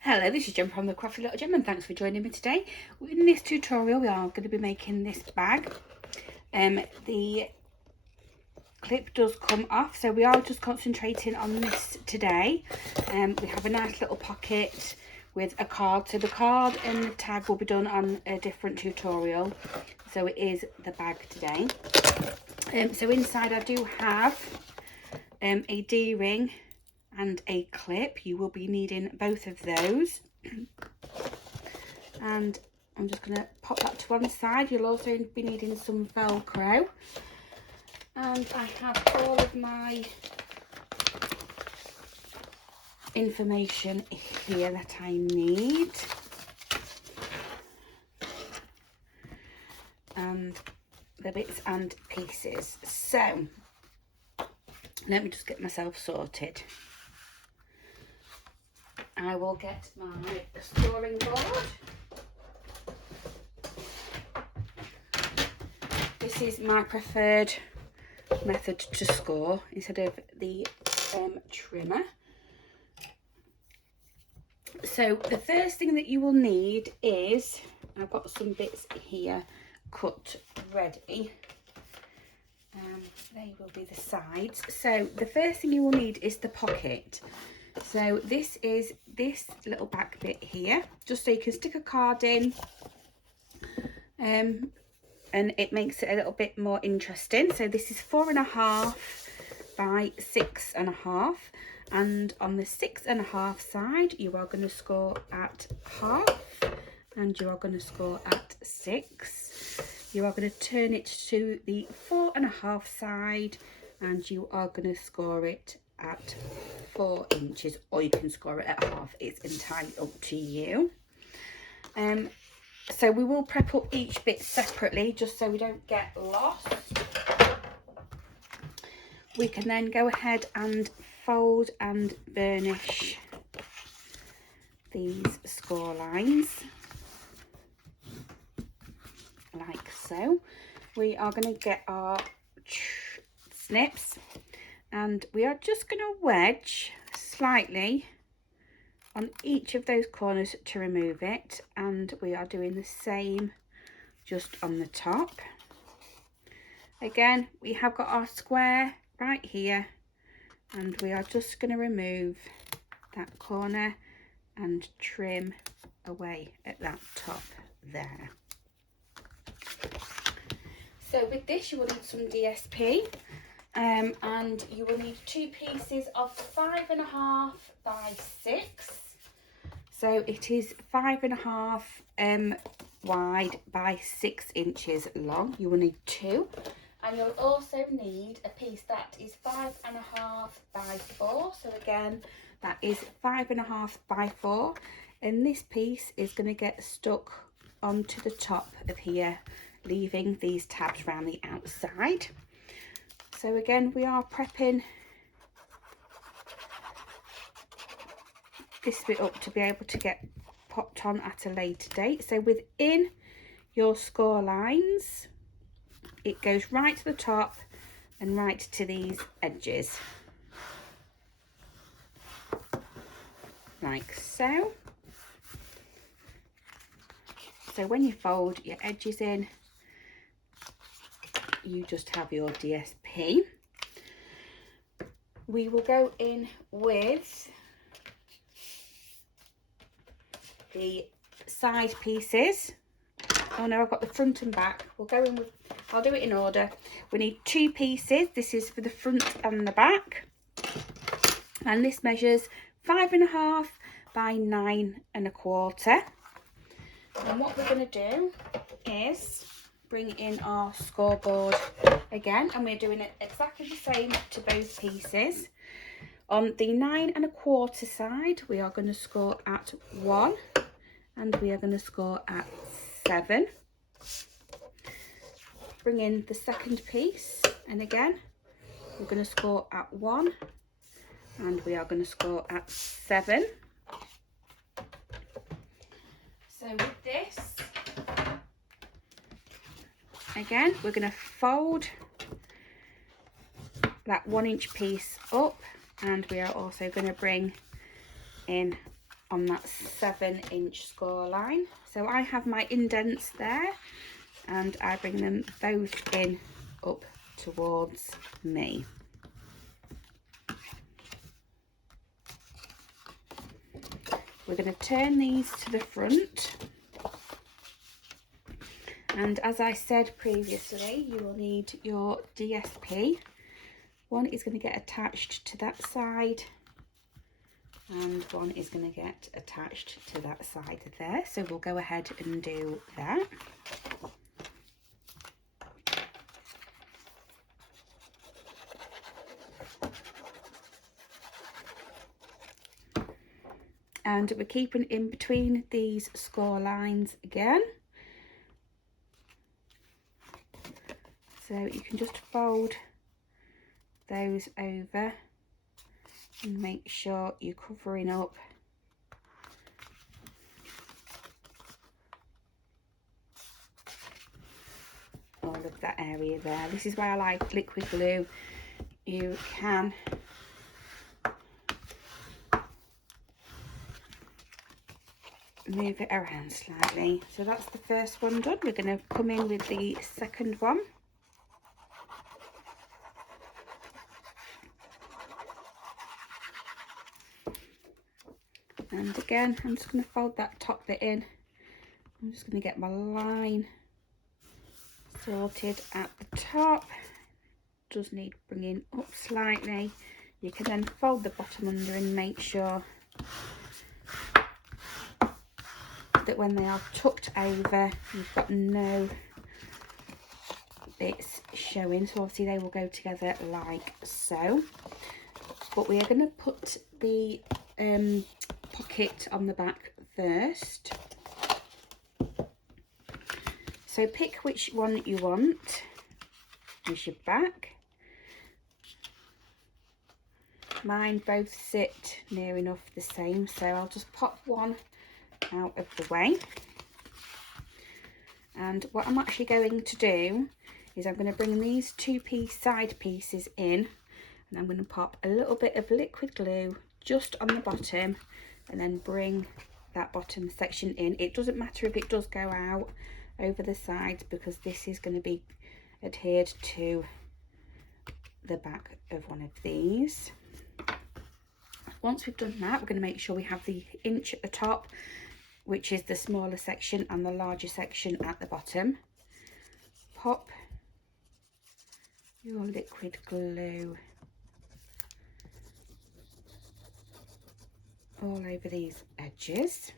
Hello, this is Jem from the Crafty Little Gem, and thanks for joining me today. In this tutorial we are going to be making this bag. The clip does come off, so we are just concentrating on this today. We have a nice little pocket with a card, so the card and the tag will be done on a different tutorial. So it is the bag today. So inside I do have a D-ring and a clip. You will be needing both of those. And I'm just going to pop that to one side. You'll also be needing some Velcro. And I have all of my information here that I need. And the bits and pieces. So, let me just get myself sorted. I will get my scoring board. This is my preferred method to score instead of the trimmer. So the first thing that you will need is, I've got some bits here cut ready. They will be the sides. So the first thing you will need is the pocket. So this is this little back bit here, just so you can stick a card in, and it makes it a little bit more interesting. So this is 4.5 by 6.5, and on the 6.5 side you are going to score at half, and you are going to score at 6. You are going to turn it to the 4.5 side, and you are going to score it at 4 inches, or you can score it at half. It's entirely up to you. So we will prep up each bit separately just so we don't get lost. We can then go ahead and fold and burnish these score lines like so. We are going to get our snips, and we are just going to wedge slightly on each of those corners to remove it, and we are doing the same just on the top. Again, we have got our square right here, and we are just going to remove that corner and trim away at that top there. So with this you will need some DSP. And you will need 2 pieces of 5.5 by 6. So it is 5.5 wide by 6 inches long. You will need 2. And you'll also need a piece that is 5.5 by 4. So again, that is 5.5 by 4. And this piece is going to get stuck onto the top of here, leaving these tabs around the outside. So again, we are prepping this bit up to be able to get popped on at a later date. So within your score lines, it goes right to the top and right to these edges, like so. So when you fold your edges in, you just have your DSP. We will go in with the side pieces. Oh no, I've got the front and back. We'll go in with, I'll do it in order. We need 2 pieces. This is for the front and the back, and this measures 5.5 by 9.25. And what we're going to do is bring in our scoreboard again, and we're doing it exactly the same to both pieces. On the 9.25 side, we are going to score at 1, and we are going to score at 7. Bring in the second piece, and again, we're going to score at 1, and we are going to score at 7. So with this, again, we're going to fold that 1 inch piece up, and we are also going to bring in on that 7-inch score line. So I have my indents there and I bring them both in up towards me. We're going to turn these to the front, and as I said previously, you will need your DSP. One is going to get attached to that side and one is going to get attached to that side there, so we'll go ahead and do that. And we're keeping in between these score lines again, so you can just fold those over and make sure you're covering up all of that area there. This is why I like liquid glue. You can move it around slightly. So that's the first one done. We're going to come in with the second one. And again, I'm just going to fold that top bit in. I'm just going to get my line sorted at the top. Does need bringing up slightly. You can then fold the bottom under and make sure that when they are tucked over, you've got no bits showing. So obviously they will go together like so. But we are going to put the pocket on the back first. So pick which one you want as your back. Mine both sit near enough the same, so I'll just pop one out of the way. And what I'm actually going to do is I'm going to bring these two-piece side pieces in, and I'm going to pop a little bit of liquid glue just on the bottom and then bring that bottom section in. It doesn't matter if it does go out over the sides because this is going to be adhered to the back of one of these. Once we've done that, we're going to make sure we have the inch at the top, which is the smaller section, and the larger section at the bottom. Pop your liquid glue all over these edges.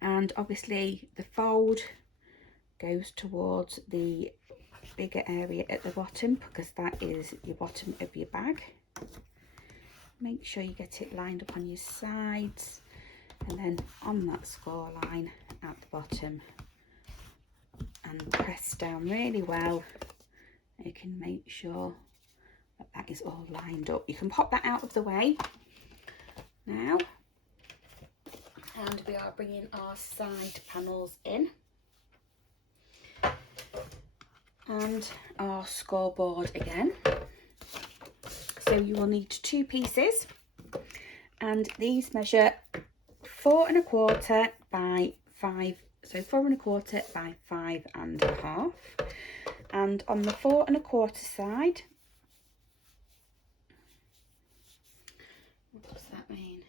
And obviously the fold goes towards the bigger area at the bottom because that is your bottom of your bag. Make sure you get it lined up on your sides and then on that score line at the bottom, and press down really well. You can make sure that that is all lined up. You can pop that out of the way now, and we are bringing our side panels in and our scoreboard again. So you will need two pieces, and these measure 4 1/4 by 5, so 4 1/4 by 5 1/2. And on the 4 1/4 side, what does that mean?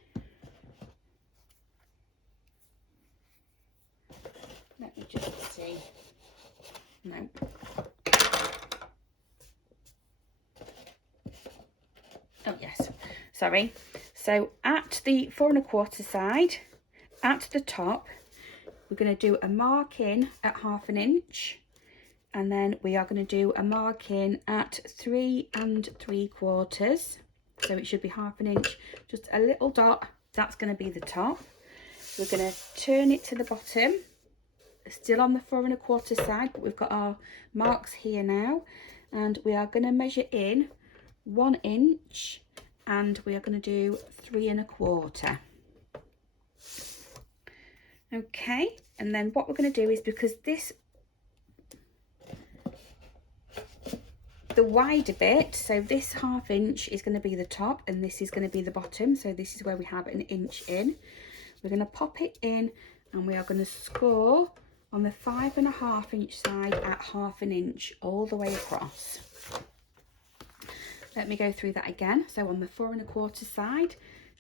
Let me just see. No. Oh yes, sorry. So at the 4 1/4 side, at the top, we're going to do a marking at 1/2 inch, and then we are going to do a marking at 3 3/4. So it should be 1/2 inch, just a little dot. That's going to be the top. We're going to turn it to the bottom, still on the 4 1/4 side, but we've got our marks here now, and we are going to measure in 1 inch, and we are going to do 3 1/4. Okay, and then what we're going to do is, because this the wider bit, so this 1/2 inch is going to be the top and this is going to be the bottom, so this is where we have an inch in. We're going to pop it in and we are going to score on the 5.5 inch side at 1/2 inch all the way across. Let me go through that again. So on the 4.25 side,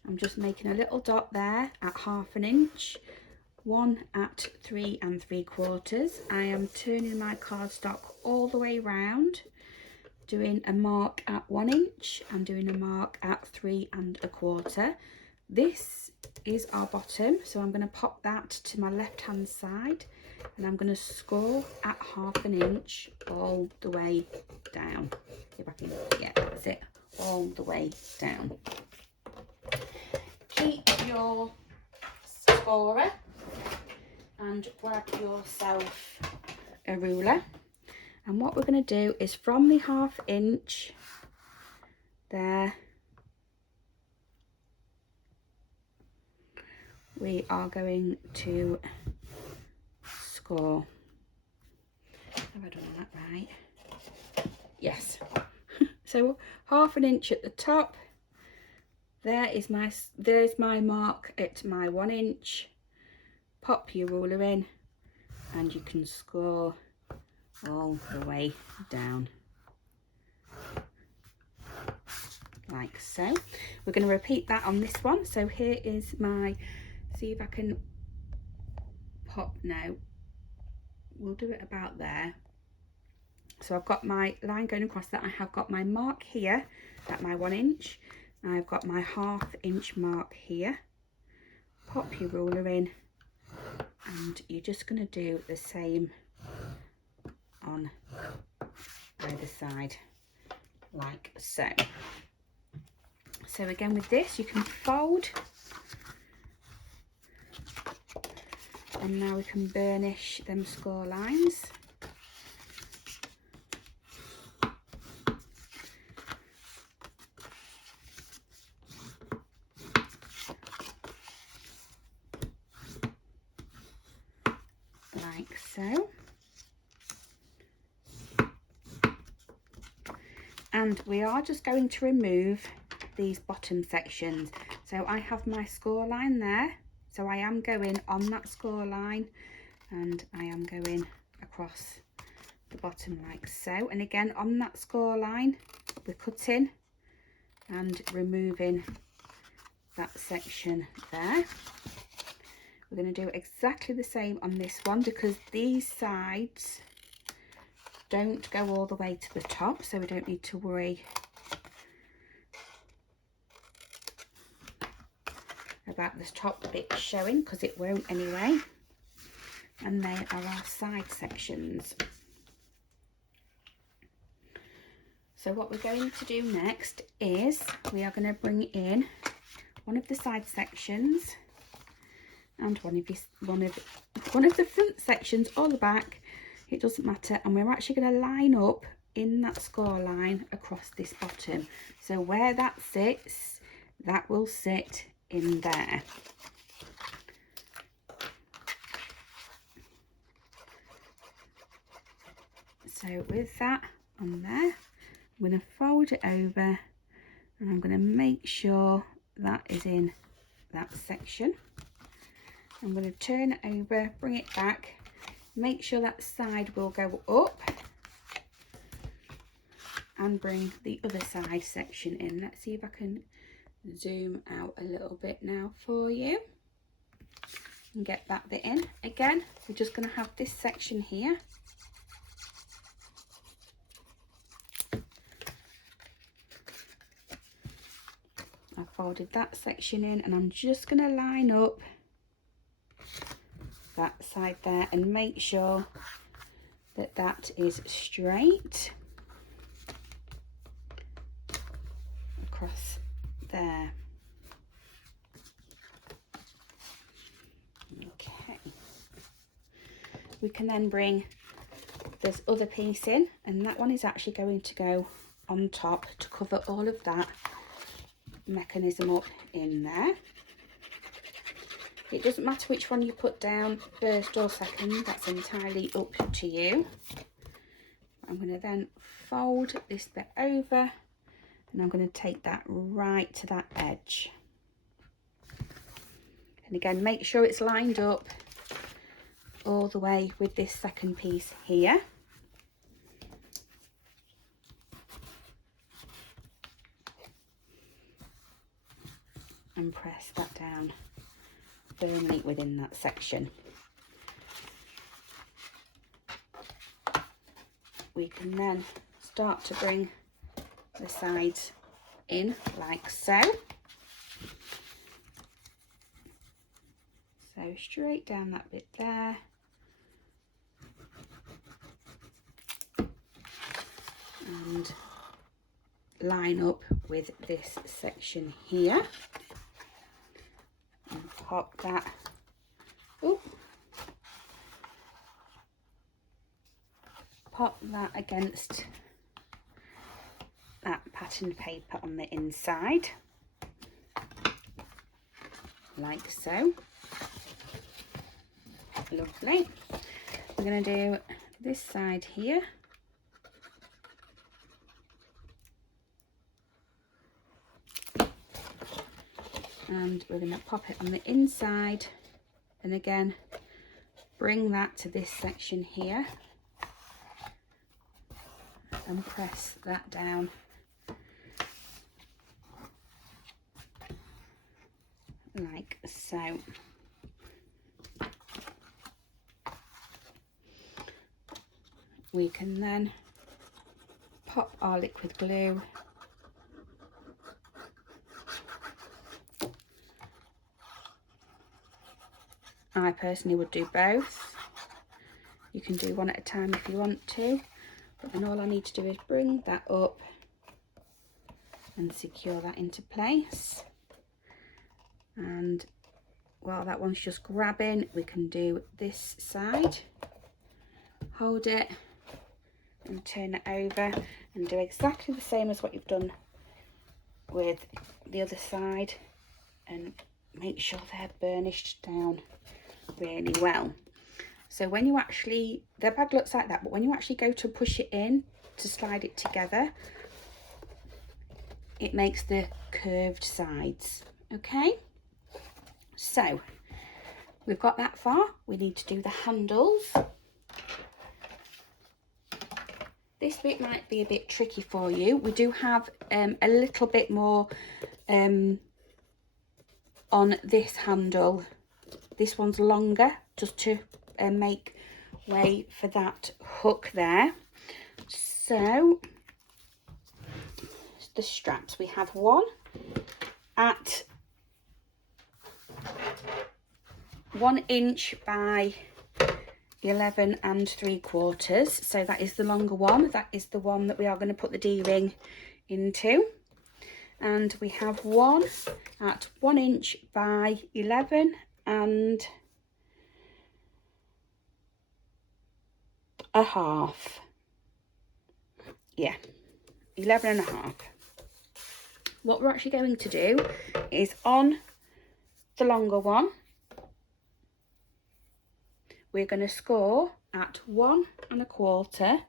I'm just making a little dot there at 1/2 inch, one at 3 3/4. I am turning my cardstock all the way round, doing a mark at 1 inch and doing a mark at 3 1/4. This is our bottom, so I'm going to pop that to my left hand side and I'm going to score at 1/2 inch all the way down. If I can, yeah, that's it, all the way down. Keep your scorer and grab yourself a ruler, and what we're going to do is from the 1/2 inch there, we are going to score. Have I done that right? Yes. So 1/2 inch at the top. There's my mark at my 1 inch. Pop your ruler in and you can score all the way down like so. We're going to repeat that on this one. So here is my, see if I can pop now, we'll do it about there. So I've got my line going across that. I have got my mark here at my 1 inch. I've got my 1/2 inch mark here. Pop your ruler in and you're just going to do the same on either side like so. So again with this you can fold, and now we can burnish them score lines. Like so. And we are just going to remove these bottom sections. So I have my score line there, so I am going on that score line and I am going across the bottom like so. And again on that score line we're cutting and removing that section there. We're going to do exactly the same on this one because these sides don't go all the way to the top, so we don't need to worry about this top bit showing because it won't anyway. And they are our side sections. So what we're going to do next is we are going to bring in one of the side sections and one of the front sections or the back, it doesn't matter, and we're actually going to line up in that score line across this bottom. So where that sits, that will sit in there. So with that on there, I'm going to fold it over and I'm going to make sure that is in that section. I'm going to turn it over, bring it back, make sure that side will go up and bring the other side section in. Let's see if I can zoom out a little bit now for you and get that bit in. Again, we're just going to have this section here. I folded that section in and I'm just going to line up that side there and make sure that that is straight across there. Okay, we can then bring this other piece in, and that one is actually going to go on top to cover all of that mechanism up in there. It doesn't matter which one you put down first or second, that's entirely up to you. I'm going to then fold this bit over, and I'm going to take that right to that edge. And again, make sure it's lined up all the way with this second piece here. And press that down firmly within that section. We can then start to bring the sides in like so. So straight down that bit there. And line up with this section here. And pop that, pop that against that patterned paper on the inside, like so. Lovely. We're going to do this side here. And we're going to pop it on the inside, and again bring that to this section here and press that down like so. We can then pop our liquid glue I personally would do both. You can do one at a time if you want to, but then all I need to do is bring that up and secure that into place. And while that one's just grabbing, we can do this side, hold it and turn it over and do exactly the same as what you've done with the other side, and make sure they're burnished down really well. So when you actually, the bag looks like that, but when you actually go to push it in to slide it together, it makes the curved sides. Okay, so we've got that far. We need to do the handles. This bit might be a bit tricky for you. We do have a little bit more on this handle. This one's longer, just to make way for that hook there. So the straps, we have one at 1 inch by 11 3/4, so that is the longer one. That is the one that we are going to put the D-ring into. And we have one at 1 inch by 11 1/2. Yeah, 11 1/2. What we're actually going to do is on the longer one, we're going to score at 1 1/4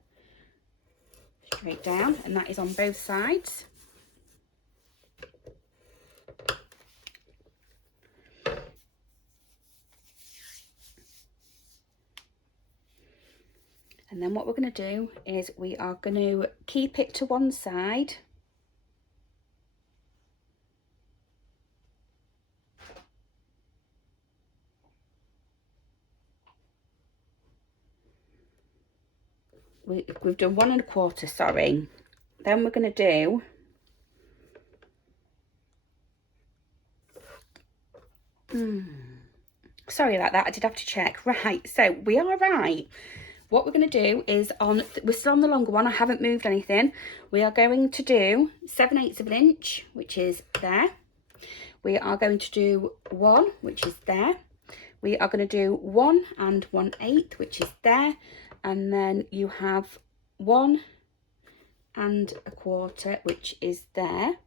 straight down, and that is on both sides. And then what we're going to do is we are going to keep it to one side. We've done 1 1/4, sorry. Then we're going to do sorry about that, I did have to check. Right, so we are right. What we're going to do is, we're still on the longer one, I haven't moved anything. We are going to do 7/8 of an inch, which is there. We are going to do 1, which is there. We are going to do 1 1/8, which is there. And then you have 1 1/4, which is there.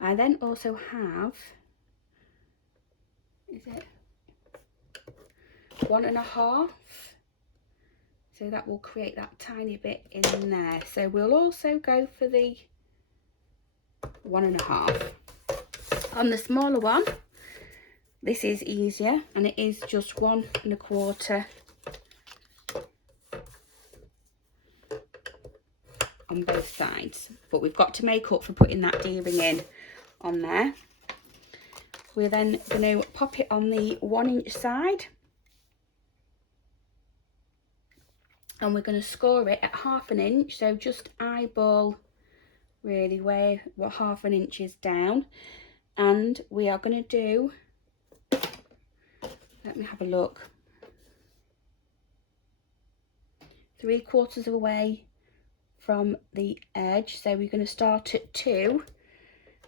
I then also have, is it 1 1/2? So that will create that tiny bit in there. So we'll also go for the 1.5. On the smaller one, this is easier, and it is just 1.25 on both sides. But we've got to make up for putting that D-ring in on there. We're then going to pop it on the 1-inch side, and we're going to score it at 1/2 inch, so just eyeball really where what 1/2 inch is down. And we are going to do, let me have a look, 3/4 of the way from the edge. So we're going to start at 2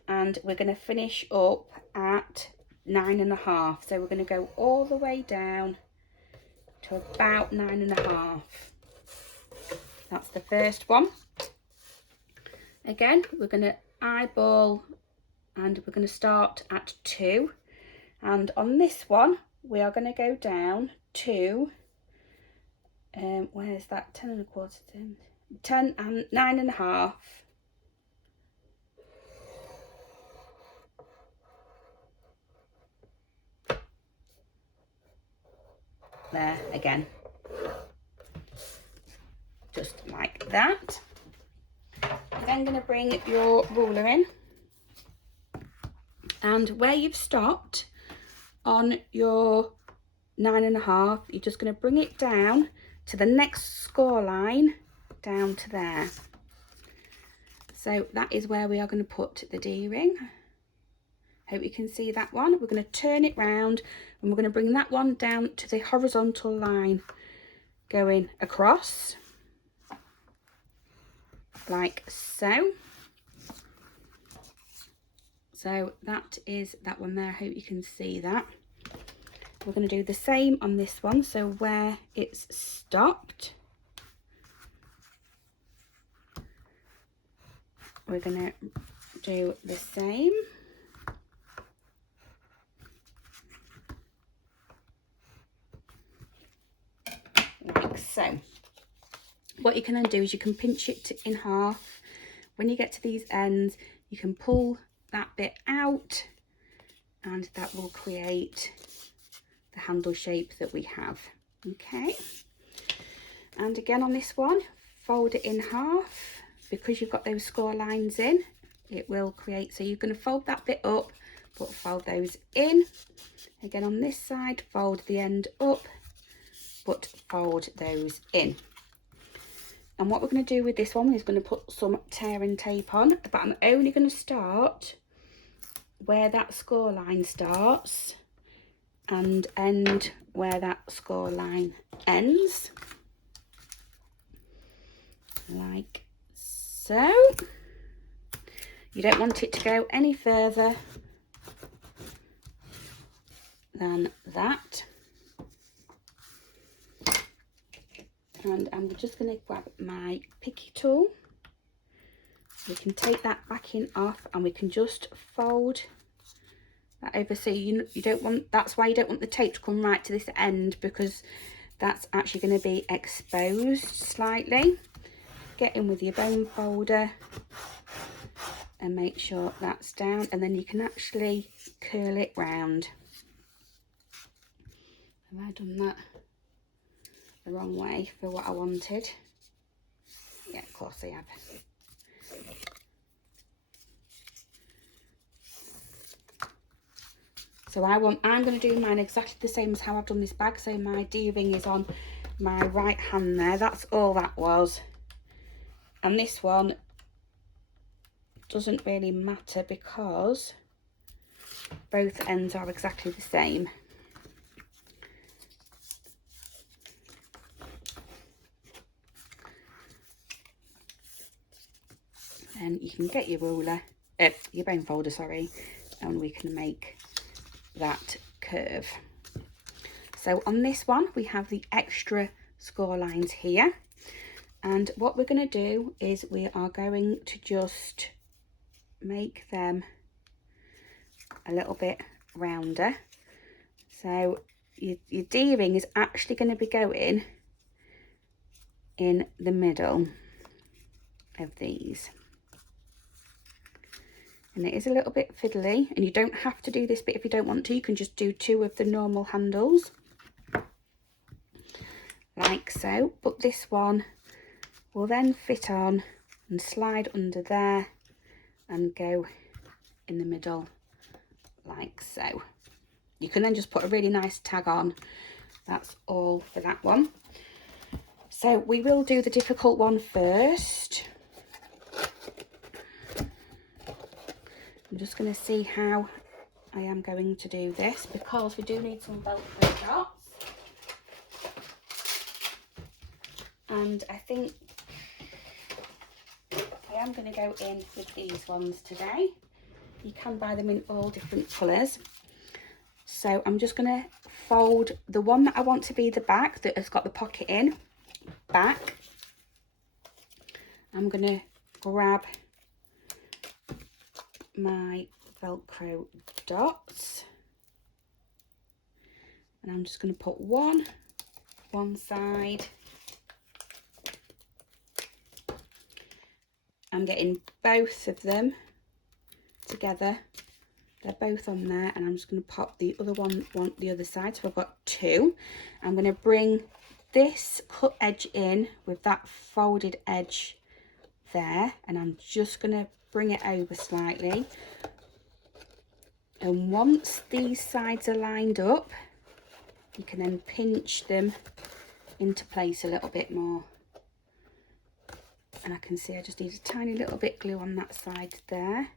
and we're going to finish up at 9.5. So we're going to go all the way down to about 9.5. That's the first one. Again, we're going to eyeball and we're going to start at 2. And on this one, we are going to go down to, where's that, 10.25, 10 and 9.5. There again, just like that. You're then going to bring your ruler in, and where you've stopped on your 9.5, you're just going to bring it down to the next score line, down to there. So that is where we are going to put the D-ring. Hope you can see that one. We're going to turn it round and we're going to bring that one down to the horizontal line going across like so. So that is that one there. I hope you can see that. We're going to do the same on this one. So where it's stopped, we're going to do the same. Like so. What you can then do is you can pinch it in half. When you get to these ends, you can pull that bit out and that will create the handle shape that we have. Okay, and again on this one, fold it in half. Because you've got those score lines in, it will create, so you're going to fold that bit up but fold those in. Again on this side, fold the end up but fold those in. And what we're going to do with this one is going to put some tear and tape on, but I'm only going to start where that score line starts and end where that score line ends, like so. You don't want it to go any further than that. And I'm just going to grab my picky tool. We can take that backing off and we can just fold that over. So you don't want, that's why you don't want the tape to come right to this end, because that's actually going to be exposed slightly. Get in with your bone folder and make sure that's down, and then you can actually curl it round. Have I done that the wrong way for what I wanted? Yeah, of course I have. So I'm going to do mine exactly the same as how I've done this bag. So my D-ring is on my right hand there. That's all that was. And this one doesn't really matter because both ends are exactly the same. And you can get your ruler, your bone folder, sorry, and we can make that curve. So on this one we have the extra score lines here, and what we're going to do is we are going to just make them a little bit rounder. So your D-ring is actually going to be going in the middle of these. And it is a little bit fiddly, and you don't have to do this bit if you don't want to. You can just do 2 of the normal handles, like so. But this one will then fit on and slide under there and go in the middle, like so. You can then just put a really nice tag on. That's all for that one. So we will do the difficult one first. I'm just going to see how I am going to do this, because we do need some Velcro dots. And I think I am going to go in with these ones today. You can buy them in all different colours. So I'm just going to fold the one that I want to be the back, that has got the pocket in, back. I'm going to grab my Velcro dots, and I'm just going to put one side. I'm getting both of them together. They're both on there, and I'm just going to pop the other one the other side. So I've got 2. I'm going to bring this cut edge in with that folded edge there, and I'm just going to bring it over slightly. And once these sides are lined up, you can then pinch them into place a little bit more. And I can see I just need a tiny little bit glue on that side there,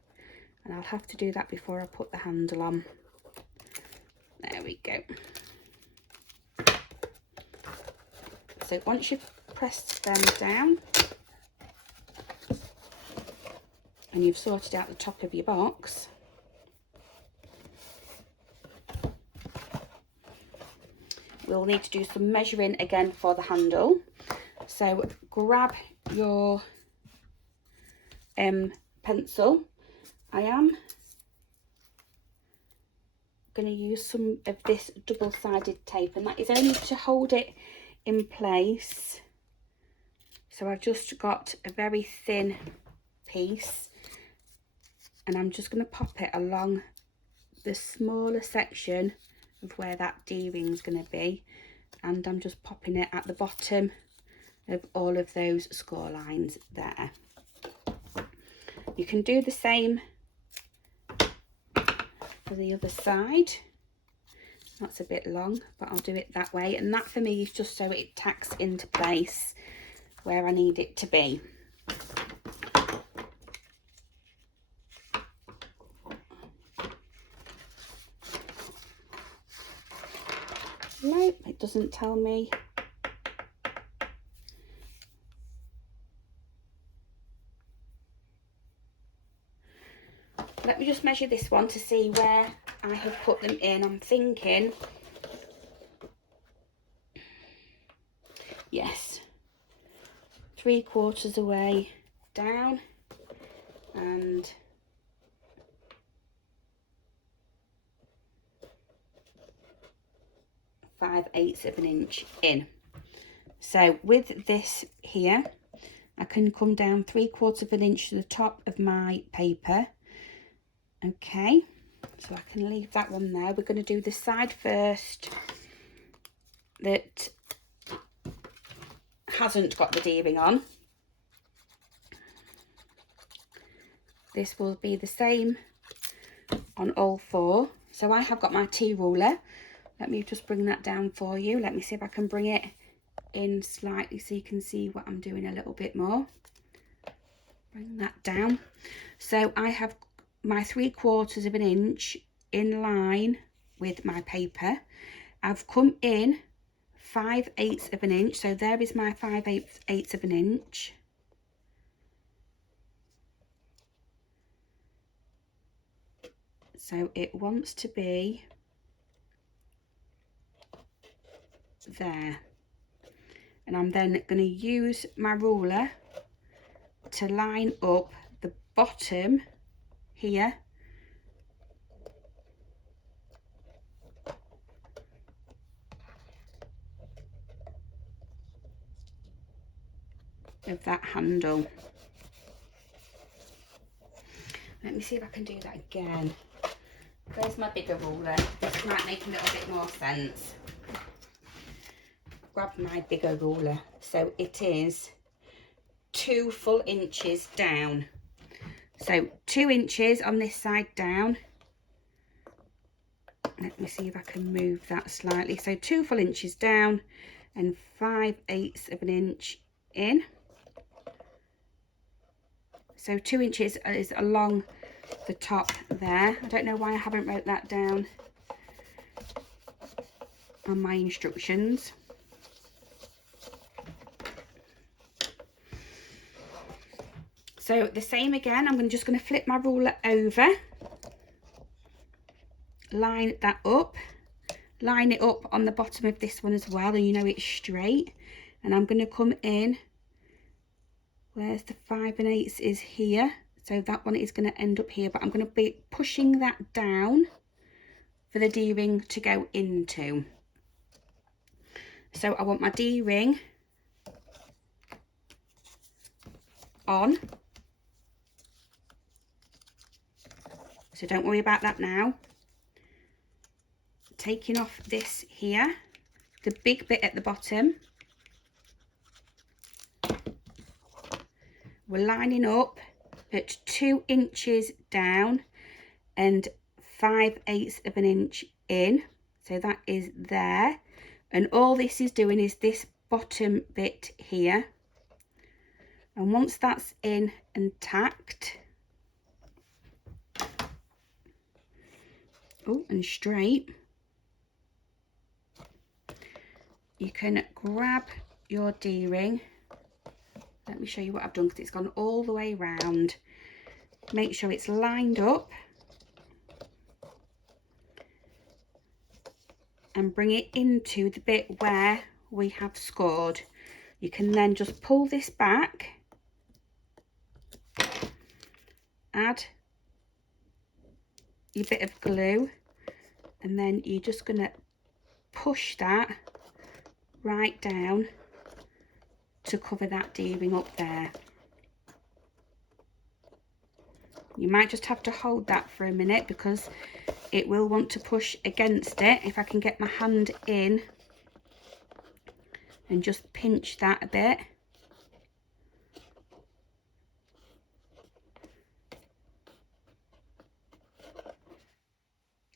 and I'll have to do that before I put the handle on. There we go. So once you've pressed them down and you've sorted out the top of your box, we'll need to do some measuring again for the handle. So grab your pencil. I am going to use some of this double-sided tape, and that is only to hold it in place. So I've just got a very thin piece, and I'm just going to pop it along the smaller section of where that D-ring is going to be, and I'm just popping it at the bottom of all of those score lines there. You can do the same for the other side. That's a bit long, but I'll do it that way, and that for me is just so it tacks into place where I need it to be. Nope, it doesn't tell me. Let me just measure this one to see where I have put them in. I'm thinking, yes, 3/4 away down and 5/8 of an inch in. So with this here, I can come down 3/4 of an inch to the top of my paper. Okay, so I can leave that one there. We're going to do the side first that hasn't got the D-ring on. This will be the same on all 4. So I have got my T-ruler. Let me just bring that down for you. Let me see if I can bring it in slightly so you can see what I'm doing a little bit more. Bring that down. So I have my 3/4 of an inch in line with my paper. I've come in 5/8 of an inch, so there is my 5/8 of an inch. So it wants to be there, and I'm then going to use my ruler to line up the bottom here of that handle. Let me see if I can do that again. Where's my bigger ruler? This might make a little bit more sense. Grab my bigger ruler. So it is 2 full inches down. So 2 inches on this side down. Let me see if I can move that slightly. So 2 full inches down and 5/8 of an inch in. So 2 inches is along the top there. I don't know why I haven't wrote that down on my instructions. So the same again, I'm just going to flip my ruler over, line that up, line it up on the bottom of this one as well, and you know it's straight. And I'm going to come in, where's the 5/8 is here, so that one is going to end up here, but I'm going to be pushing that down for the D-ring to go into. So I want my D-ring on, so don't worry about that now. Taking off this here, the big bit at the bottom, we're lining up at 2 inches down and 5/8 of an inch in, so that is there. And all this is doing is this bottom bit here, and once that's in and tacked, and straight, you can grab your D-ring. Let me show you what I've done, because it's gone all the way round. Make sure it's lined up and bring it into the bit where we have scored. You can then just pull this back, add your bit of glue, and then you're just going to push that right down to cover that D-ring up there. You might just have to hold that for a minute because it will want to push against it. If I can get my hand in and just pinch that a bit.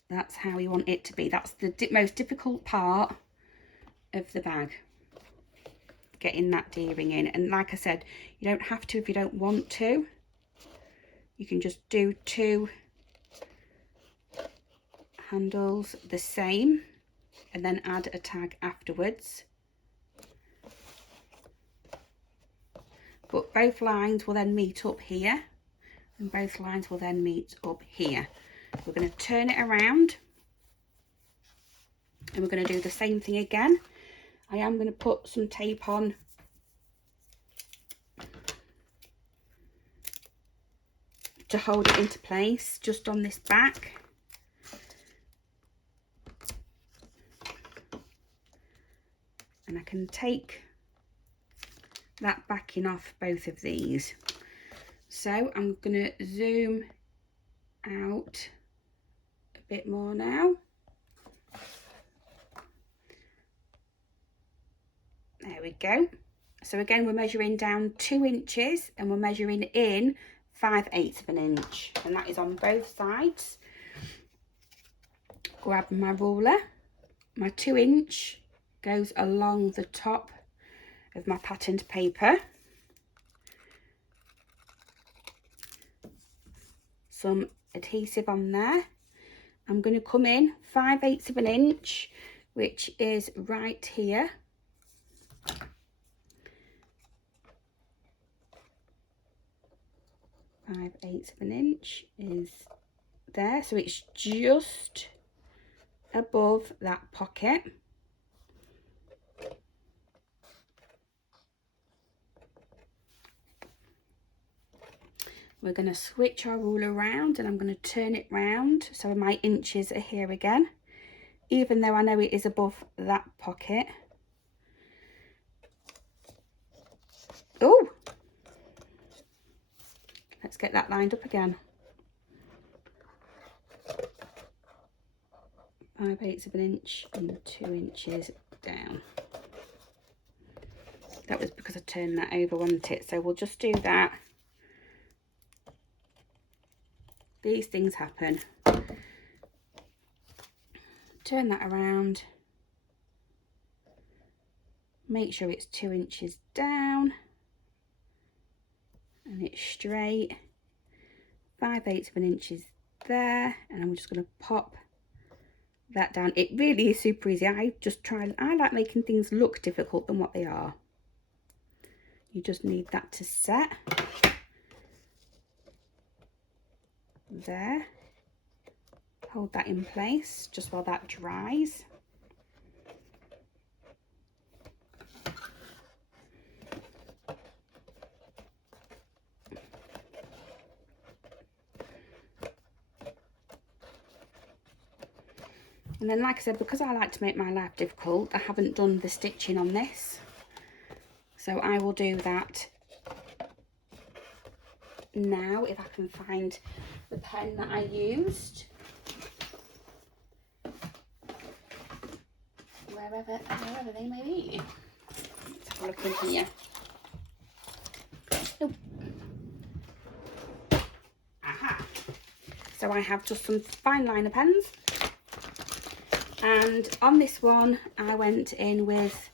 That's how you want it to be. That's the most difficult part of the bag, getting that D-ring in. And like I said, you don't have to if you don't want to. You can just do 2 handles the same and then add a tag afterwards. But both lines will then meet up here, and both lines will then meet up here. We're going to turn it around and we're going to do the same thing again. I am going to put some tape on to hold it into place just on this back. And I can take that backing off both of these. So I'm going to zoom out a bit more now. There we go. So again, we're measuring down 2 inches and we're measuring in 5/8 of an inch, and that is on both sides. Grab my ruler. My 2 inch goes along the top of my patterned paper. Some adhesive on there. I'm going to come in 5/8 of an inch, which is right here. Five-eighths of an inch is there, so it's just above that pocket. We're going to switch our ruler around and I'm going to turn it round so my inches are here again, even though I know it is above that pocket. Oh, Let's get that lined up again. 5/8 of an inch and 2 inches down. That was because I turned that over, wasn't it? So we'll just do that. These things happen. Turn that around. Make sure it's 2 inches down and it's straight. 5/8 of an inch is there, and I'm just going to pop that down. It really is super easy. I like making things look difficult than what they are. You just need that to set. There. Hold that in place just while that dries. And then, like I said, because I like to make my life difficult, I haven't done the stitching on this. So I will do that now if I can find the pen that I used. Wherever they may be. Let's have a look in here. Nope. Aha! So I have just some fine liner pens. And on this one, I went in with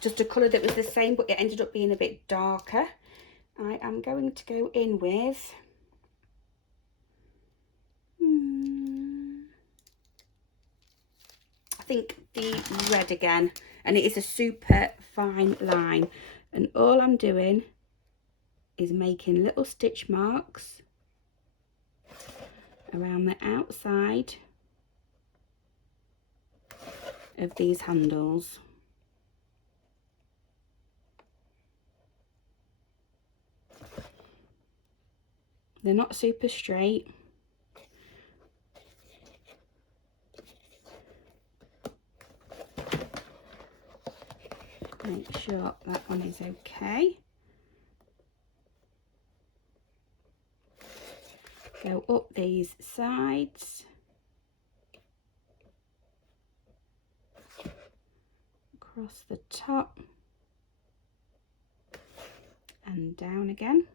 just a colour that was the same, but it ended up being a bit darker. I am going to go in with I think the red again, and it is a super fine line, and all I'm doing is making little stitch marks around the outside of these handles. They're not super straight. Make sure that one is okay. Go up these sides. Across the top. And down again.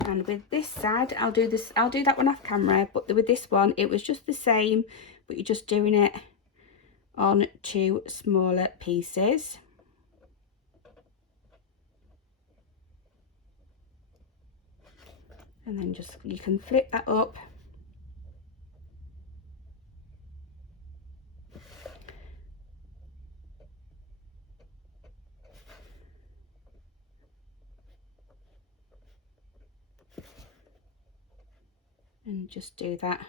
And with this side, I'll do that one off camera, but with this one, it was just the same, but you're just doing it on 2 smaller pieces. And then just, you can flip that up. And just do that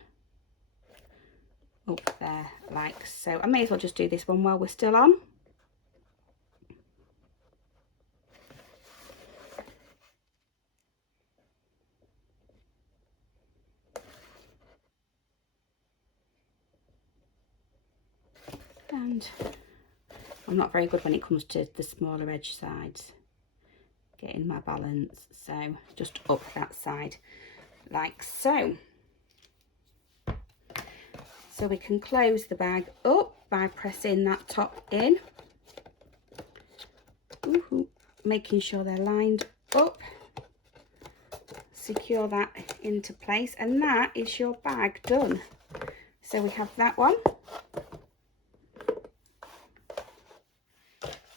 up there like so. I may as well just do this one while we're still on. And I'm not very good when it comes to the smaller edge sides, getting my balance, so just up that side like so. So we can close the bag up by pressing that top in. Making sure they're lined up. Secure that into place, and that is your bag done. So we have that one.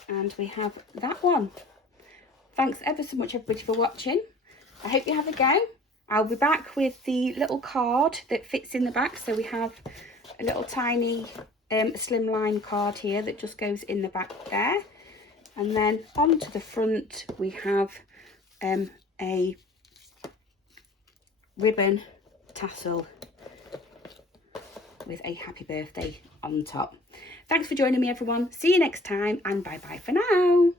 And we have that one. Thanks ever so much everybody for watching. I hope you have a go. I'll be back with the little card that fits in the back. So we have a little tiny slimline card here that just goes in the back there. And then onto the front we have a ribbon tassel with a happy birthday on top. Thanks for joining me everyone. See you next time, and bye bye for now.